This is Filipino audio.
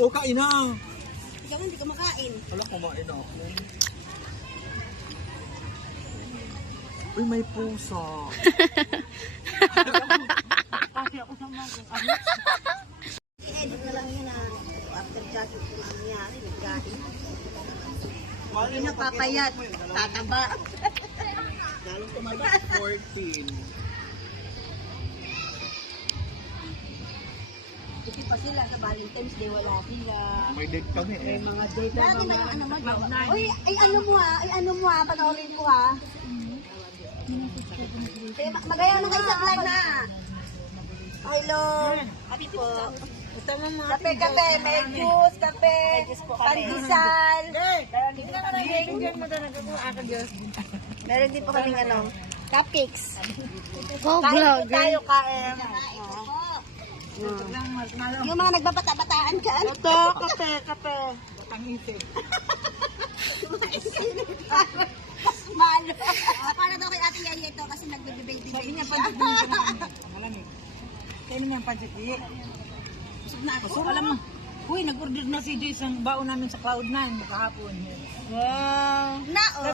O, kain na. Ikaw hindi ka makain. Wala, kumain ako. Uy, may pusa. I-edit na lang yun na after jacket kung ano nangyari, nagkain. Hindi napapayat, tataba. Lalong tumaba, 14. Kasi pa sila sa Valentine's Day, wala sila. May date kami eh. May mga date na mga ano mo. Uy, ay ano mo ha, panoorin ko ha. Magayaw na kayo sa vlog na. Hello. Happy po. Kape, may juice, kape, pandesal. Meron din po kaming ano, cupcakes. Oh, Kain po vlog. tayo, kain. Yung mga nagbabata-bataan dyan. Ito, kape. Malo. Para daw kay Ate Yaya ito kasi nagbe-baby Sabi niya, siya. pansit-bing ka namin. Malamig. Kaya niya pansit-bing. Busog na ako. Alam mo, uy, nag-order na si Jason baon namin sa Cloud9 kahapon. Wow. Na, oh.